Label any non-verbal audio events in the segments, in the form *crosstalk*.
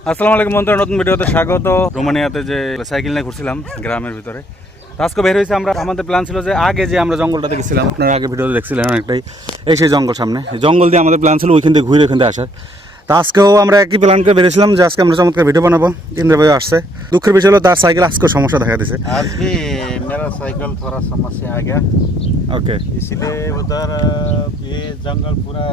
আসসালামু আলাইকুম বন্ধুরা নতুন ভিডিওতে স্বাগত রোমানিয়াতে যে সাইকেল নিয়ে ঘুরছিলাম গ্রামের ভিতরে তো আজকে বের হয়েছে আমরা আমাদের প্ল্যান ছিল যে আগে যে আমরা জঙ্গলটাতে গেছিলাম আপনারা আগে ভিডিওতে দেখছিলেন অনেকটাই এই সেই জঙ্গল সামনে এই জঙ্গল দিয়ে আমাদের প্ল্যান ছিল ওইখান থেকে ঘুরে ওইখান থেকে আসার তো আজকেও আমরা একই প্ল্যান করে বেরিয়েছিলাম যে আজকে আমরা চমৎকার ভিডিও বানাবো ইন্দ্র ভাই আসছে দুঃখের বিষয় হলো তার সাইকেল আজকেও সমস্যা দেখা দিছে आज भी मेरा साइकिल थोड़ा समस्या आ गया ওকে इसलिए उधर अ, ये जंगल पूरा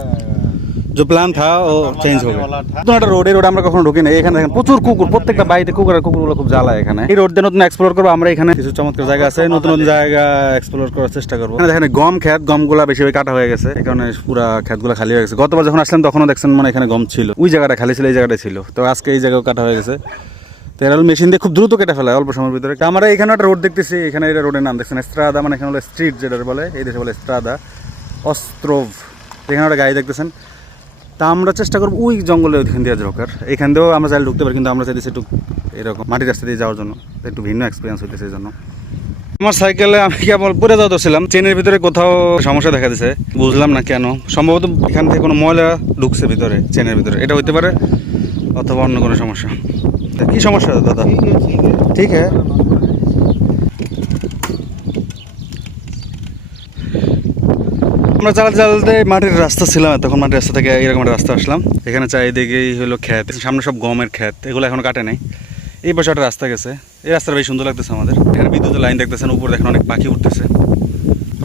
যে প্ল্যান থা ও চেঞ্জ হবে নতুন একটা রোড এই রোড আমরা কখনো ঢুকি না এখানে দেখেন প্রচুর কুকুর প্রত্যেকটা বাড়িতে কুকুর আর কুকুরগুলো খুব জ্বালা এখানে। এই রোড দিয়ে নতুন এক্সপ্লোর করব আমরা এখানে। কিছু চমৎকার জায়গা আছে নতুন নতুন জায়গা এক্সপ্লোর করার চেষ্টা করব। দেখেন গম খেত গমগুলা বেশি কাটা হয়ে গেছে। এই কারণে পুরো খেতগুলো খালি হয়ে গেছে। গতবার যখন আসলাম তখনও দেখছেন মানে এখানে গম ছিল। ওই জায়গাটা খালি ছিল এই জায়গাটা ছিল। তো আজকে এই জায়গাও কাটা হয়ে গেছে। তেরাল মেশিন দিয়ে খুব দ্রুত কেটে ফেলে অল্প সময়ের ভিতরে। আমরা এখানে একটা রোড দেখতেছি। এখানে এটা রোডের নাম দেখছেন স্ট্রাদা মানে এখানে বলে স্ট্রিট যেটা বলে। এই দেশে বলে স্ট্রাদা অস্ত্রভ। এখানে একটা গাড়ি দেখতেছেন। তা আমরা চেষ্টা করব ওই জঙ্গলের ওইখান দিয়ে দরকার এখান দিয়েও আমরা চাইলে ঢুকতে পারি কিন্তু আমরা চাইছি একটু এরকম মাটির রাস্তা দিয়ে যাওয়ার জন্য একটু ভিন্ন এক্সপিরিয়েন্স হইতেছে এই জন্য। আমার সাইকেলে আমি কেবল পরে যাওয়া ছিলাম চেনের ভিতরে কোথাও সমস্যা দেখা দিছে বুঝলাম না কেন। সম্ভবত এখান থেকে কোনো ময়লা ঢুকছে ভিতরে চেনের ভিতরে। এটা হইতে পারে অথবা অন্য কোনো সমস্যা। কি সমস্যা দাদা? ঠিক হ্যাঁ আমরা চালাতে চালাতে মাটির রাস্তা ছিলাম, তখন মাটির রাস্তা থেকে এরকম একটা রাস্তা আসলাম। এখানে চারিদিকেই হলো ক্ষেত, সামনে সব গমের ক্ষেত, এগুলো এখন কাটে নাই। এই পাশে একটা রাস্তা গেছে। এই রাস্তা বেশ সুন্দর লাগতেছে আমাদের। এখানে বিদ্যুতের লাইন দেখতেছেন, উপরে দেখেন অনেক পাখি উঠতেছে।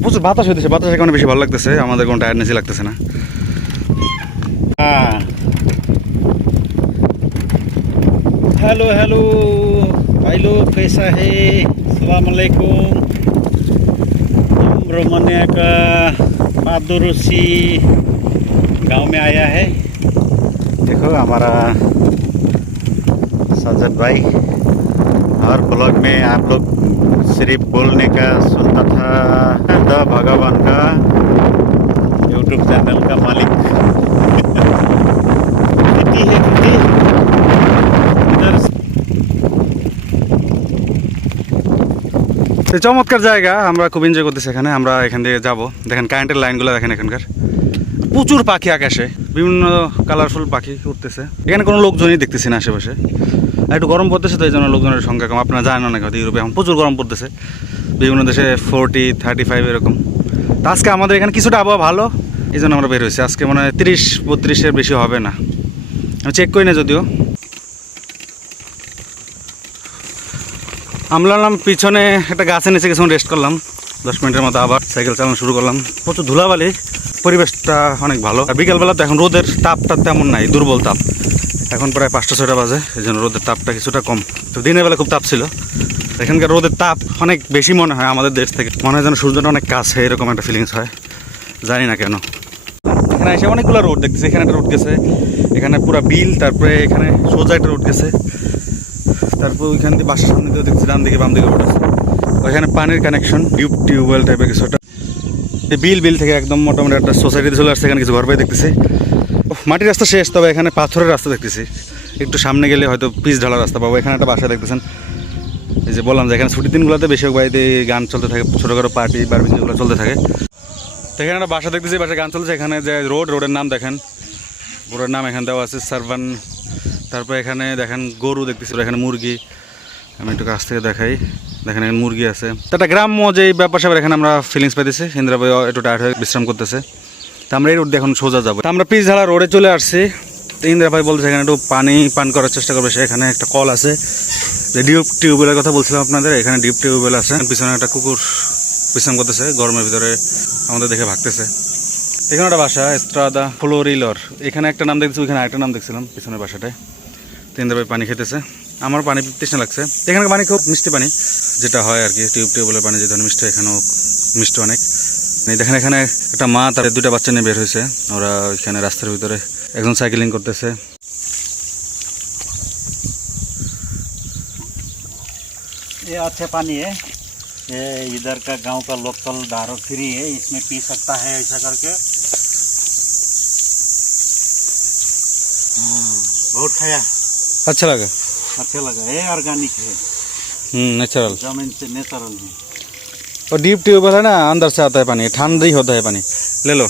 প্রচুর বাতাস হইতেছে বাতাস এখানে বেশি ভালো লাগতেছে, আমাদের কোনো টায়ার নেসি লাগতেছে না। হ্যাঁ। Hello hello. আইলো ফেসা হে। সালাম আলাইকুম। রোমানে একা। मादुरुसी गांव में आया है। देखो हमारा साजद भाई हर ब्लॉग में आप लोग सिर्फ बोलने का सुनता था द भगवान का यूट्यूब चैनल का मालिक। खेती है खेती তো চমৎকার জায়গা, আমরা খুব এনজয় করতেছি এখানে, আমরা এখান থেকে যাব। দেখেন কারেন্টের লাইনগুলো দেখেন এখানকার। প্রচুর পাখি আকাশে, বিভিন্ন কালারফুল পাখি উঠতেছে। এখানে কোনো লোকজনই দেখতেছি না আশেপাশে। একটু গরম পড়তেছে, তো এই জন্য লোকজনের সংখ্যা কম। আপনারা জানেন অনেক হয়তো ইউরোপে এখন প্রচুর গরম পড়তেছে। বিভিন্ন দেশে ফোরটি থার্টি ফাইভ এরকম। তো আজকে আমাদের এখানে কিছুটা আবহাওয়া ভালো, এই জন্য আমরা বের হয়েছি। আজকে মানে তিরিশ, বত্রিশের বেশি হবে না। আমি চেক করি না যদিও। আমরা নাম পিছনে, একটা গাছের নিচে কিছুক্ষণ রেস্ট করলাম। দশ মিনিটের মতো আবার সাইকেল চালানো শুরু করলাম। প্রচুর ধুলাবালি, পরিবেশটা অনেক ভালো। আর বিকালবেলা তো এখন রোদের তাপটা তেমন নাই, দুর্বল তাপ। এখন প্রায় পাঁচটা, ছয়টা বাজে এই জন্য রোদের তাপটা কিছুটা কম। তো দিনের বেলা খুব তাপ ছিল। এখানকার রোদের তাপ অনেক বেশি মনে হয় আমাদের দেশ থেকে। মনে হয় যেন সূর্যটা অনেক কাছে, এরকম একটা ফিলিংস হয়। জানি না কেন। এখানে এসে অনেকগুলো রোড দেখতেছি। এখানে একটা রোড গেছে, এখানে পুরো বিল, তারপরে এখানে সোজা একটা রোড গেছে। তারপর ওইখান দিয়ে বাসার সামনে দিয়ে দেখছি ডান দিকে বাম দিকে রোড আছে ওইখানে পানির কানেকশন টিউব টিউবওয়েল টাইপের কিছু একটা। বিল বিল থেকে একদম মোটামুটি একটা সোসাইটিতে চলে আসছে, এখানে কিছু ঘর পাই দেখতেছি। মাটির রাস্তা শেষ, তবে এখানে পাথরের রাস্তা দেখতেছি। একটু সামনে গেলে হয়তো পিচ ঢালা রাস্তা পাবো। এখানে একটা বাসা দেখতেছেন। এই যে বললাম যে এখানে ছুটির দিনগুলোতে বেশিরভাগ বাড়িতে গান চলতে থাকে ছোটোখাটো পার্টি বারবিকিউগুলো চলতে থাকে। তো এখানে একটা বাসা দেখতেছি, বাসায় গান চলছে। এখানে যে রোড রোডের নাম দেখেন। রোডের নাম এখানে দেওয়া আছে সার্ভান তারপর এখানে দেখেন গরু দেখতেছি, এখানে মুরগি। আমি একটু কাছ থেকে দেখাই। দেখেন এখানে মুরগি আছে। তো একটা গ্রাম্য যে ব্যাপার স্যাপার, এখানে আমরা ফিলিংস পাইতেছি। ইন্দ্রা ভাই একটু টায়ার্ড হয়ে বিশ্রাম করতেছে। তো আমরা এই রোড এখন সোজা যাব। আমরা পিস ঝাড়া রোডে চলে আসছি। ইন্দ্রা ভাই বলছে এখানে একটু পানি পান করার চেষ্টা করবে। সে এখানে একটা কল আছে। যে ডিউব টিউবওয়েলের কথা বলছিলাম আপনাদের, এখানে ডিউব টিউবওয়েল আছে। পিছনে একটা কুকুর বিশ্রাম করতেছে, গরমের ভিতরে আমাদের দেখে ভাগতেছে। এখানে একটা বাসা এস্ট্রাদা ফ্লোরিলর এখানে একটা নাম দেখছি ওইখানে আরেকটা নাম দেখছিলাম পিছনের বাসাটায় তিন ভাই পানি খেতেছে আমার পানি তৃষ্ণা লাগছে এখানে পানি খুব মিষ্টি পানি যেটা হয় আর কি টিউব টিউবওয়েলের পানি যে ধরনের মিষ্টি এখানেও মিষ্টি অনেক এই দেখেন এখানে একটা মা তার দুটা বাচ্চা নিয়ে বের হয়েছে ওরা ওইখানে রাস্তার ভিতরে একজন সাইকেলিং করতেছে ये अच्छा पानी है ये इधर का गांव का लोकल दारू फ्री है इसमें पी सकता है ऐसा करके हाँ, बहुत खाया अच्छा लगा अच्छा लगा ये ऑर्गेनिक है हम्म नेचुरल जमीन से नेचुरल है और डीप ट्यूबवेल है ना अंदर से आता है पानी ठंडा ही होता है पानी ले लो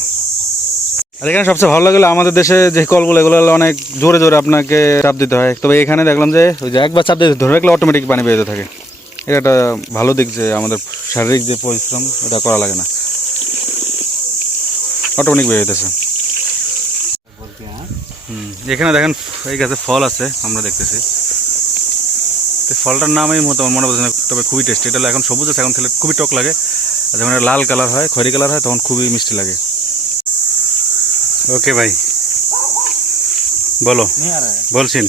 আর এখানে সবচেয়ে ভালো লাগলো আমাদের দেশে যে কলগুলো এগুলো হলো অনেক জোরে জোরে আপনাকে চাপ দিতে হয় তবে এখানে দেখলাম যে ওই যে একবার চাপ দিয়ে ধরে রাখলে অটোমেটিক পানি বেরোতে থাকে এটা একটা ভালো দিক যে আমাদের শারীরিক যে পরিশ্রম এটা করা লাগে না। অটোমেটিক বের হইতেছে। এখানে দেখেন এই গাছে ফল আছে আমরা দেখতেছি। তো ফলটার নাম আমি মনে পড়ছে না তবে খুবই টেস্টি এটা এখন সবুজ আছে এখন খেলে খুবই টক লাগে। আর যখন লাল কালার হয় খয়রি কালার হয় তখন খুবই মিষ্টি লাগে। ওকে ভাই। বলো। বলছেন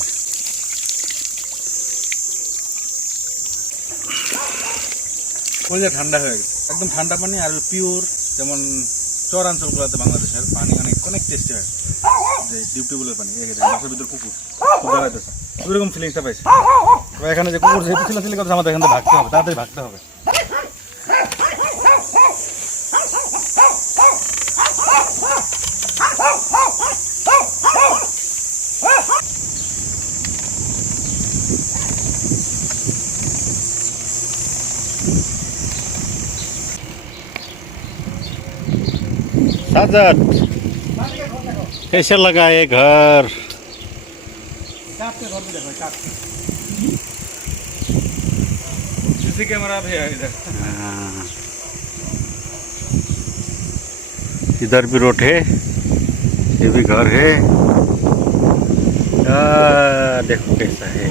কলিজা ঠান্ডা হয়ে গেছে। একদম ঠান্ডা পানি আর পিওর যেমন চরাঞ্চলগুলোতে বাংলাদেশের পানি অনেক অনেক টেস্টি হয়। যে ডিউটিবলের পানি বাসার ভিতর কুকুর দাঁড়াইতেছে ওইরকম ফিলিংসটা পাইছে। এখানে যে কুকুর যেহেতু ছিল করছে আমাদের এখানে ভাগতে হবে, তাড়াতাড়ি ভাগতে হবে। साजद कैसे लगा ये घर? सीसी कैमरा भी है इधर। हाँ। इधर भी रोड है ये भी घर है। आ, देखो कैसा है।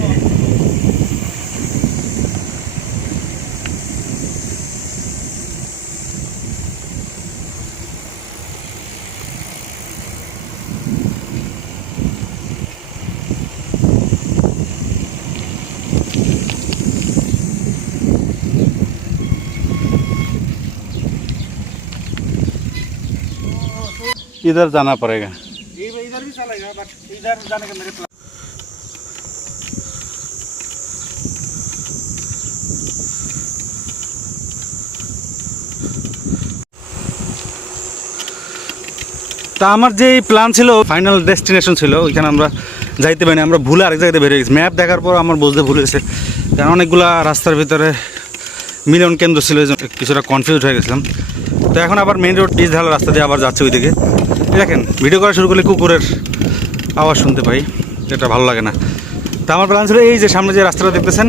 इधर जाना पड़ेगा ये इधर भी चलेगा बट इधर जाने का मेरे प्लान তা আমার যে প্ল্যান ছিল ফাইনাল ডেস্টিনেশন ছিল ওইখানে আমরা যাইতে পারিনি আমরা ভুলে আরেক জায়গাতে বেরিয়ে গেছি ম্যাপ দেখার পর আমার বুঝতে ভুল হয়েছে কারণ অনেকগুলা রাস্তার ভিতরে মিলন কেন্দ্র ছিল এই জন্য কিছুটা কনফিউজ হয়ে গেছিলাম তো এখন আবার মেইন রোড পিচ ঢালা রাস্তা দিয়ে আবার যাচ্ছে ওইদিকে। দেখেন ভিডিও করা শুরু করলে কুকুরের আওয়াজ শুনতে পাই যেটা ভালো লাগে না। তো আমার প্ল্যান ছিল এই যে সামনে যে রাস্তাটা দেখতেছেন,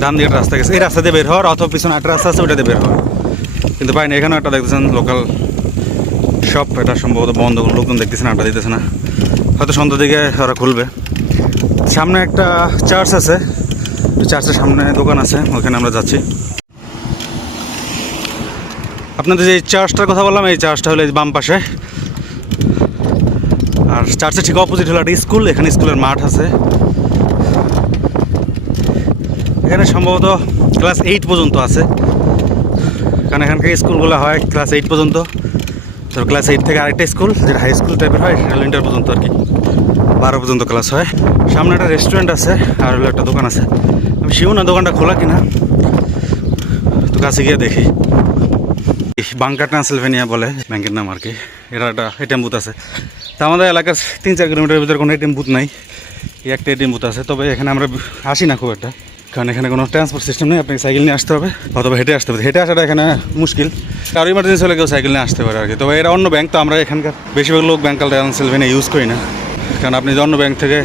ডান দিকে রাস্তা গেছে। এই রাস্তা দিয়ে বের হওয়ার অথবা পিছনে একটা রাস্তা আছে, ওইটা দিয়ে বের হওয়ার। কিন্তু পাইনি, এখানেও একটা দেখতেছেন লোকাল শপ এটা সম্ভবত বন্ধ লোকজন দেখতেছে না, আড্ডা দিতেছে না। হয়তো সন্ধ্যার দিকে ওরা খুলবে। সামনে একটা চার্চ আছে চার্চের সামনে দোকান আছে ওখানে আমরা যাচ্ছি। আপনাদের যে চার্চটার কথা বললাম, এই চার্চটা হলো এই বাম পাশে। আর চার্চের ঠিক অপোজিট হলো একটা স্কুল, এখানে স্কুলের মাঠ আছে। এখানে সম্ভবত ক্লাস এইট পর্যন্ত আছে। কারণ এখানকার স্কুলগুলো হয় ক্লাস এইট পর্যন্ত। তো ক্লাস এইট থেকে আরেকটা স্কুল, যেটা হাই স্কুল টাইপের হয়, সেটা ইন্টার পর্যন্ত আর কি। বারো পর্যন্ত ক্লাস হয়। সামনে একটা রেস্টুরেন্ট আছে, আর হলো একটা দোকান আছে। আমি শিও না দোকানটা খোলা কিনা। তো কাছে গিয়ে দেখি। বাংকা ট্রান্সলভেনিয়া বলে ব্যাংকের নাম আর কি। এটা একটা এটিএম বুথ আছে। তা আমাদের এলাকার তিন চার কিলোমিটারের ভিতরে কোনো এটিএম বুথ নাই। এই একটা এটিএম বুথ আছে। তবে এখানে আমরা আসি না খুব একটা। কারণ এখানে কোনো ট্রান্সপোর্ট সিস্টেম নেই। আপনাকে সাইকেল নিয়ে আসতে হবে অথবা হেঁটে আসতে হবে। হেঁটে আসাটা এখানে মুশকিল। কারও ইমার্জেন্সি হলে কেউ সাইকেল নিয়ে আসতে পারে আর কি। তবে এটা অন্য ব্যাংক তো আমরা এখানকার বেশিরভাগ লোক ব্যাংকাল ট্রান্সলভেনিয়া ইউজ করি না। কারণ আপনি যদি অন্য ব্যাংক থেকে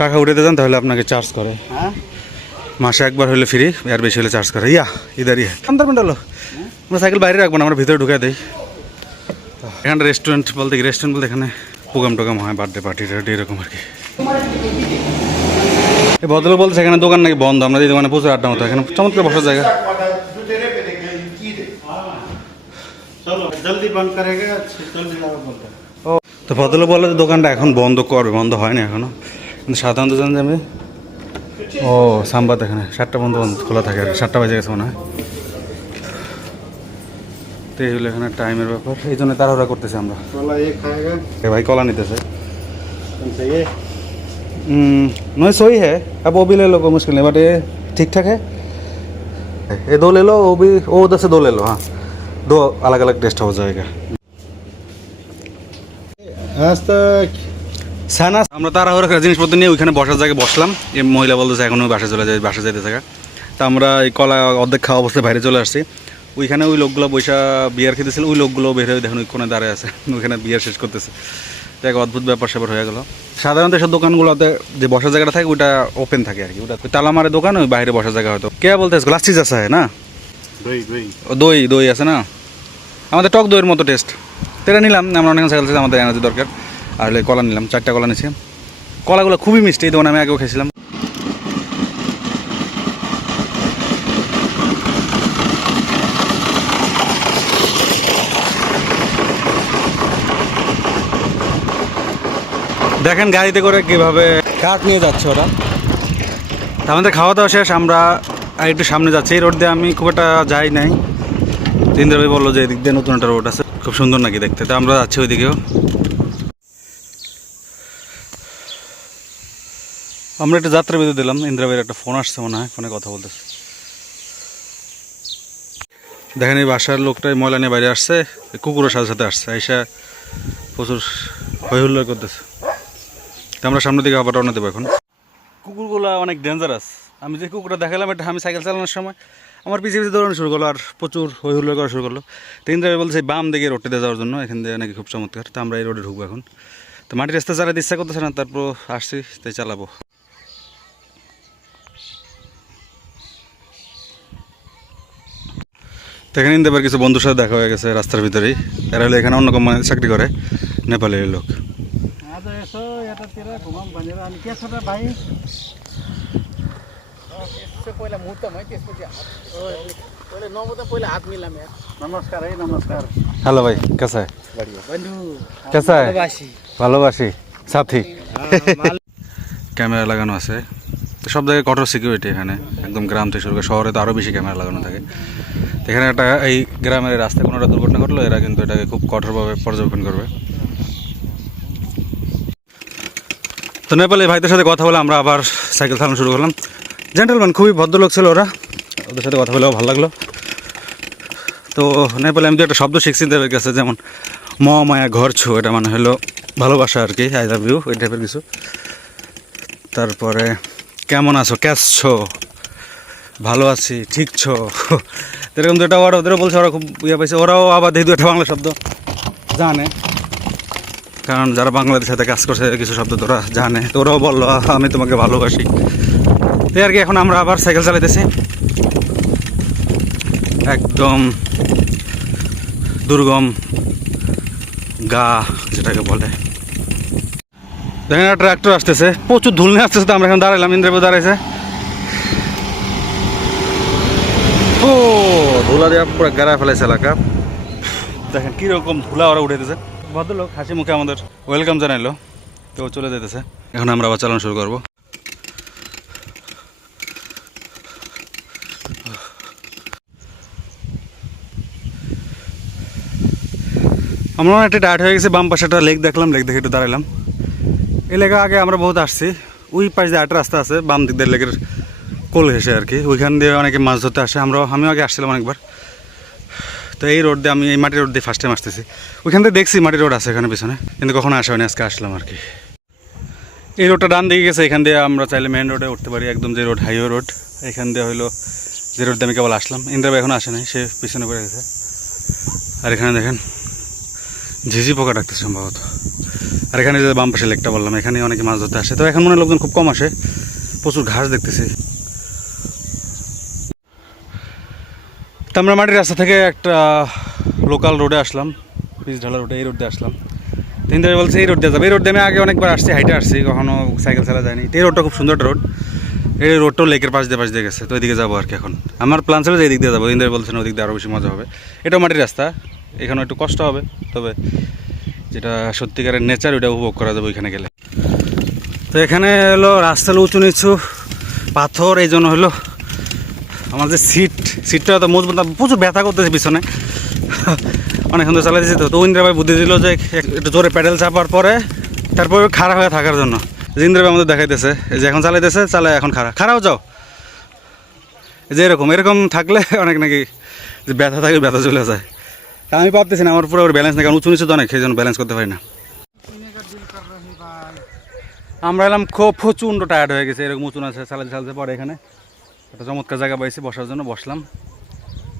টাকা উঠাতে যান তাহলে আপনাকে চার্জ করে। हाँ মাসে একবার হলে ফ্রি আর বেশি হলে চার্জ করে। ইয়া ইদার ইয়া আন্দার আমরা সাইকেল বাইরে রাখব না, আমরা ভিতরে ঢুকে দিই। এখানে রেস্টুরেন্ট বলতে কি রেস্টুরেন্ট বলতে এখানে প্রোগ্রাম টোগ্রাম হয় বার্থডে পার্টি টার্টি এরকম আর কি। এই ভদ্রলোক বলছে এখানে দোকান নাকি বন্ধ? আমরা এই দোকানে প্রচুর আড্ডা মতো এখানে চমৎকার বসার জায়গা। তো ভদ্র বলে দোকানটা এখন বন্ধ করবে, বন্ধ হয়নি এখনও। কিন্তু সাধারণত জানি আমি, ও সাম্বাদ এখানে, সাতটা বন্ধ, খোলা থাকে আর সাতটা বাজে গেছে মনে হয়। তো এই হলো এখানে টাইমের ব্যাপার এই জন্য তাড়াহুড়া করতেছি আমরা वाला ये खाएगा এ ভাই কলা নিতেছে कौन सा ये नहीं सही है अब वो भी ले लो कोई मुश्किल नहीं बट ये ठीक ठाक है ये दो ले लो वो भी वो उधर से दो ले लो हाँ दो अलग अलग टेस्ट हो जाएगा आज तक সানা আমরা তাড়াহুড়া করে জিনিসপত্র নিয়ে ওইখানে বসার জায়গায় বসলাম এই মহিলা বলতেছে এখনো বাসা চলে যায় বাসা যেতে থাকা তা আমরা এই কলা অর্ধেক খাওয়া অবস্থায় বাইরে চলে আসছি ওইখানে ওই লোকগুলো বৈশা বিয়ার খেতেছিল ওই লোকগুলো বের হয়ে দেখুন ওই কোণে দাঁড়ায় আছে *laughs* ওইখানে বিয়ার শেষ করতেছে। তো এক অদ্ভুত ব্যাপার স্যাপার হয়ে গেল। সাধারণত সব দোকানগুলোতে যে বসার জায়গাটা থাকে ওইটা ওপেন থাকে আর কি। ওটা তালা মারে দোকান ওই বাইরে বসার জায়গা হয়তো। কে বলতে গ্লাস চিজ আছে না? দই দই। আছে না? আমাদের টক দইয়ের মতো টেস্ট তেরা নিলাম আমরা অনেক সাইকেল আমাদের এনার্জি দরকার। আর কলা নিলাম চারটা কলা নিয়েছি কলাগুলো খুবই মিষ্টি এই দোকানে আমি আগেও খেয়েছিলাম। দেখেন গাড়িতে করে কীভাবে কাঠ নিয়ে যাচ্ছে ওরা। আমাদের খাওয়া দাওয়া শেষ আমরা একটু সামনে যাচ্ছি। এই রোড দিয়ে আমি খুব একটা যাই নাই। তিন ভাই বলল যে এদিক দিয়ে নতুন একটা রোড আছে। খুব সুন্দর নাকি দেখতে। তো আমরা যাচ্ছি ওইদিকেও। আমরা একটা যাত্রা বিরতি দিলাম। ইন্দ্রাবাইয়ের একটা ফোন আসছে মনে হয় ফোনে কথা বলতেছে। দেখেন এই বাসার লোকটাই ময়লা নিয়ে বাইরে আসছে কুকুরের সাথে সাথে আসছে। আইসা প্রচুর হই হুল্লোড় করতেছে। তো আমরা সামনের দিকে আবার রওনা দেবো এখন। কুকুরগুলো অনেক ডেঞ্জারাস আমি যে কুকুরটা দেখালাম, এটা আমি সাইকেল চালানোর সময় আমার পিছিয়ে পিছিয়ে দৌড়ানো শুরু করল আর প্রচুর হই হুল্লোড় করা শুরু করল। তো ইন্দ্রাবাই বলছে, বাম দিকে রোডটিতে যাওয়ার জন্য, এখান দিয়ে নাকি খুব চমৎকার। তো আমরা এই রোডে ঢুকবো এখন। তো মাটির রাস্তা চালাতে ইচ্ছা করতেছে না, তারপর আসছি, তাই চালাবো। এখানে ইন্দাবার কিছু বন্ধুর সাথে দেখা হয়ে গেছে রাস্তার ভিতরেই। এরা হলো এখানে অন্য কোম্পানিতে চাকরি করে, নেপালের লোক। आज यसो यतातिर घुमाउँ भनेर अनि के छ त भाइ यसो पहिला मुद्दम है त्यसपछि हात पहिला नमुद्दा पहिला हात मिलाम यार नमस्कार है नमस्कार হ্যালো ভাই কেসা बन्धु কেসা बासी ভালোবাসি সাথী ক্যামেরা লাগানো আছে তো সব জায়গায় কঠোর সিকিউরিটি এখানে একদম গ্রাম থেকে শুরু করে শহরে তো আরও বেশি ক্যামেরা লাগানো থাকে তো এখানে একটা এই গ্রামের রাস্তায় কোনো একটা দুর্ঘটনা ঘটলো এরা কিন্তু এটাকে খুব কঠোরভাবে পর্যবেক্ষণ করবে তো নেপালি ভাইদের সাথে কথা বলে আমরা আবার সাইকেল চালানো শুরু করলাম। জেন্টেলম্যান খুবই ভদ্রলোক ছিল ওরা। ওদের সাথে কথা বলেও ভালো লাগল। তো নেপালে আমি দু একটা শব্দ শিখছি তাদের কাছে, যেমন ম, মায়া, ঘর ছো এটা মানে হলো ভালোবাসা আর কি আই লাভ ইউ ওই টাইপের কিছু। তারপরে, কেমন আছো? ক্যাশ ছো? ভালো আছি? ঠিক ছো? এরকম দুটা ওরা ওদেরও বলছে, ওরা খুব ইয়ে পাইছে। ওরাও আবার এই দু একটা বাংলা শব্দ জানে। কারণ যারা বাংলাদেশের সাথে কাজ করছে, কিছু শব্দ তোরা জানে। তোরাও বলল আমি তোমাকে ভালোবাসি। এই আর কি, এখন আমরা আবার সাইকেল চালাইতেছি। একদম দুর্গম গা, যেটাকে বলে। দেখেন, একটা ট্রাক্টর আসতেছে। প্রচুর ধুল নিয়ে আসতেছে তো, আমরা এখন দাঁড়ালাম ইন্দ্রবাবু দাঁড়াইছে। ধুলা দিয়ে পুরো গাড়ায় ফেলাইছে এলাকা। দেখেন, কীরকম ধুলা ওরা উঠেতেছে ভদ্রলোক, হাসি মুখে আমাদের ওয়েলকাম জানাইলো। তো চলে যেতেছে এখন আমরা আবার চালানো শুরু করব। আমরা একটা টায়ার্ড হয়ে গেছে, বাম পাশে একটা লেক দেখলাম লেক দেখে একটু দাঁড়ালাম এই লেগে আগে আমরা বহুত আসছি। ওই পাশ দিয়ে একটা রাস্তা আছে, বাম দিক দিয়ে লেকের কোল ঘেসে আর কি। ওইখান দিয়ে অনেকে মাছ ধরতে আসে। আমরা আমিও আগে আসছিলাম অনেকবার। তো এই রোড দিয়ে আমি, এই মাটির রোড দিয়ে ফার্স্ট টাইম আসতেছি। ওইখান থেকে দেখছি মাটির রোড আছে এখানে পিছনে, কিন্তু কখনো আসা হয়নি, আজকে আসলাম আর কি। এই রোডটা ডান দিকে গেছে, এখান দিয়ে আমরা চাইলে মেন রোডে উঠতে পারি, একদম যে রোড হাইওয়ে রোড এখান দিয়ে হইল, যে রোড দিয়ে আমি কেবল আসলাম। ইন্দ্রাবা এখন আসে নাই, সে পিছনে পড়ে গেছে। আর এখানে দেখেন, ঝিঝি পোকা ডাকতেছে সম্ভবত। আর এখানে যে বাম পাশে লেকটা বললাম এখানে অনেকে মাছ ধরতে আসে। তো এখন মনে লোকজন খুব কম আসে, প্রচুর ঘাস দেখতেছি। আমরা মাটির রাস্তা থেকে একটা লোকাল রোডে আসলাম পিচ ঢালা রোডে এই রোড আসলাম। তিন দিন বলছে এই রোড দিয়ে যাবে। এই রোড দিয়ে আমি আগে অনেকবার আসছি, হাইটে আসছি, কখনো সাইকেল চালা যায়নি। এই রোডটা খুব সুন্দর রোড এই রোডটাও লেকের পাশ দিয়ে পাশ দিয়ে গেছে। তো ওইদিকে যাব আর কি এখন। আমার প্ল্যান ছিল যে এই দিক দিয়ে যাব। ইন্দ্র বলছেন ওই দিক দিয়ে আরও বেশি মজা হবে। এটাও মাটির রাস্তা। এখানে একটু কষ্ট হবে, তবে যেটা সত্যিকারের নেচার ওইটা উপভোগ করা যাবে ওইখানে গেলে। তো এখানে হলো রাস্তা উঁচু নিচু, পাথর, এই জন্য হলো আমার যে সিট সিটটা তো মজবুত না, প্রচুর ব্যথা করতেছে পিছনে। অনেক সুন্দর চালাইতেছি তো। তো ইন্দ্রা বুদ্ধি দিল যে একটু জোরে প্যাডেল চাপার পরে তারপরে খাড়া হয়ে থাকার জন্য। ইন্দ্রা ভাই আমাদের দেখাইতেছে যে এখন চালাইতেছে, চালায় এখন খাড়া। খাড়াও যাও। যে এরকম এরকম থাকলে অনেক নাকি যে ব্যথা থাকে, ব্যথা চলে যায়। আমি ভাবতেছি না, আমার পুরো ব্যালেন্স নেই উঁচু নিচু তো অনেক, সেই জন্য ব্যালেন্স করতে পারি না। আমরা এলাম খুব প্রচণ্ড টায়ার্ড হয়ে গেছে, এরকম উঁচু আছে চালাতে চালাতে পরে এখানে। একটা চমৎকার জায়গা পাইছি বসার জন্য বসলাম।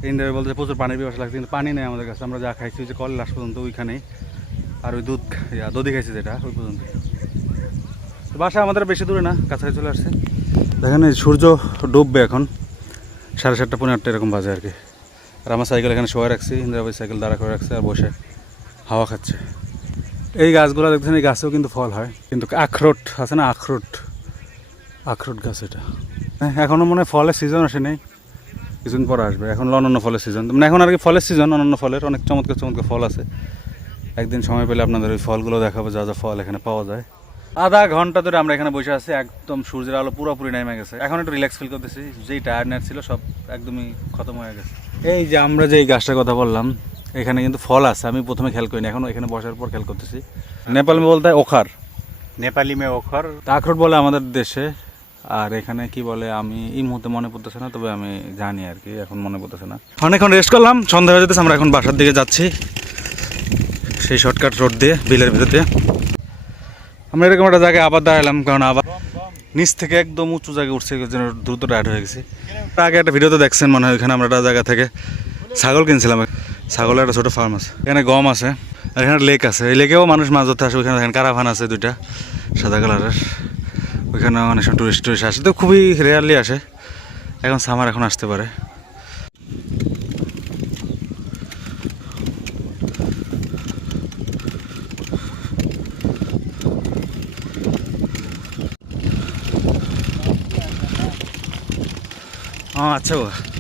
ইন্ডিয়া বলতে প্রচুর পানির ব্যবস্থা লাগছে কিন্তু পানি নেই আমাদের কাছে। আমরা যা খাইছি ওই যে কল লাস্ট পর্যন্ত ওইখানেই। আর ওই দুধ ইয়া, দধি খাইছি যেটা ওই পর্যন্ত। বাসা আমাদের বেশি দূরে না কাছাকাছি চলে আসছে। দেখেন এই সূর্য ডুববে এখন। সাড়ে সাতটা পনেরো আটটা এরকম বাজে আর কি। আর আমার সাইকেল এখানে শোয়া রাখছি ইন্দিরাবাই সাইকেল দাঁড়া করে রাখছে আর বসে হাওয়া খাচ্ছে। এই গাছগুলো দেখছেন এই গাছেও কিন্তু ফল হয়। কিন্তু আখরোট আছে না আখরোট? আখরোট গাছ এটা। হ্যাঁ, এখনও মনে হয় ফলের সিজন আসে নেই কিছুদিন পর আসবে। এখন অনন্য ফলের সিজন মানে এখন আর কি ফলের সিজন অনন্য ফলের। অনেক চমৎকার চমৎকার ফল আছে। একদিন সময় পেলে আপনাদের ওই ফলগুলো দেখাবো যা যা ফল এখানে পাওয়া যায়। আধা ঘণ্টা ধরে আমরা এখানে বসে আছি। একদম সূর্যের আলো পুরোপুরি নেমে গেছে। এখন একটু রিল্যাক্স ফিল করতেছি। যেই টায়ার্ডনেস ছিল সব একদমই খতম হয়ে গেছে। এই যে আমরা যে এই গাছটার কথা বললাম এখানে কিন্তু ফল আছে। আমি প্রথমে খেয়াল করিনি। এখন এখানে বসার পর খেয়াল করতেছি। নেপালি বলতে ওখার। নেপালি মেয়ে ওখার। আখরোট বলে আমাদের দেশে। আর এখানে কি বলে, আমি এই মুহূর্তে মনে পড়তেছে না, তবে আমি জানি আর কি, এখন মনে পড়তেছে না। অনেকক্ষণ রেস্ট করলাম, সন্ধ্যা হয়ে যেতেছে, আমরা এখন বাসার দিকে যাচ্ছি। সেই শর্টকাট রোড দিয়ে, বিলের ভিতর দিয়ে আমরা এরকম একটা জায়গায় আবার দাঁড়ালাম কারণ আবার নিচ থেকে একদম উঁচু জায়গায় উঠছে যেন দ্রুত টায়ার্ড হয়ে গেছি। তার আগে একটা ভিডিওতে দেখছেন, মনে হয় ওইখানে আমরা একটা জায়গা থেকে ছাগল কিনছিলাম। ছাগলের একটা ছোটো ফার্ম আছে। এখানে গম আছে, আর এখানে লেক আছে। এই লেকেও মানুষ মাছ ধরতে আসে, ওইখানে দেখেন কারাভান আছে দুইটা, সাদা কালারের ওইখানে অনেক সময় টুরিস্ট টুরিস্ট আসে। তো খুবই রেয়ারলি আসে। এখন সামার এখন আসতে পারে। আচ্ছা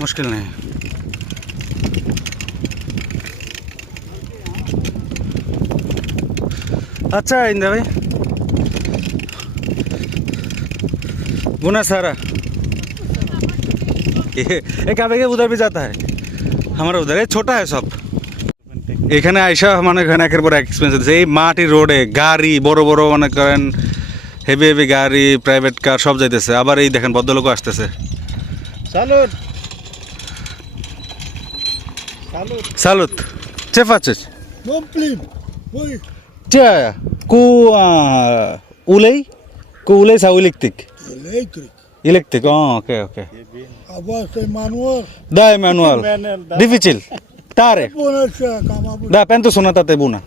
मुश्किल नहीं अच्छा है इंदा भाई गुना सारा ये एक आगे उधर भी जाता है हमारा उधर है छोटा है सब এখানে আইসা মানে এখানে একের পর এক্সপেন্স হচ্ছে এই মাটি রোডে গাড়ি বড় বড় মনে করেন হেভি হেভি গাড়ি প্রাইভেট কার সব যাইতেছে আবার এই দেখেন ভদ্রলোকও আসতেছে Salut! Salut! Salut! Ce faceți? Mă plimb. Băi, Ce aia? Cu uh, ulei? Cu ulei sau electric? electric. Electric, oh, ok, ok. Aba asta e manual. Da, e manual. Manual, da. Dificil. Tare. Bună așa, că am avut. Da, pentru sănătate bună.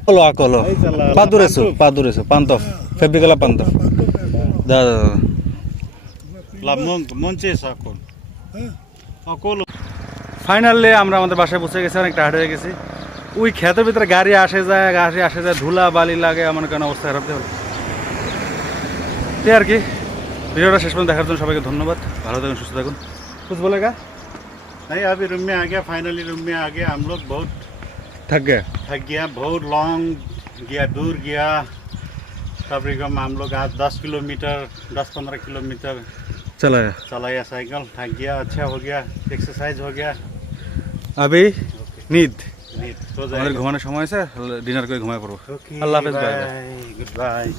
Acolo, acolo. Aici, la- la Paduresul, pantof. paduresul, pantof. Fabrică la pantof. Da, da, da. La Mon- Monces acolo. হ্যাঁ Acolo. Finally আমরা আমাদের বাসায় পৌঁছে গেছি অনেক tired হয়ে গেছি ওই ক্ষেতের ভিতরে গাড়ি আসে যায় গাড়ি আসে যায় ধুলা বালি লাগে আমার কেন অবস্থা খারাপ দিয়ে আর কি ভিডিওটা শেষ পর্যন্ত দেখার জন্য সবাইকে ধন্যবাদ ভালো থাকুন সুস্থ থাকুন কুছ বলেগা नहीं अभी रूम में आ गया फाइनली रूम में आ गया हम लोग बहुत থাক গে थक गया बहुत लॉन्ग गया दूर गया कम से कम हम लोग आज दस किलोमीटर दस पंद्रह किलोमीटर চলো चलाया साइकिल थक गया अच्छा हो गया एक्सरसाइज हो गया আবি নিদ नहीं, सो আমাদের जाएगा ঘুমানোর সময় আছে ডিনার করে ঘুমায় পড়বো Okay, আল্লাহ হাফেজ, bye, bye. bye. Goodbye.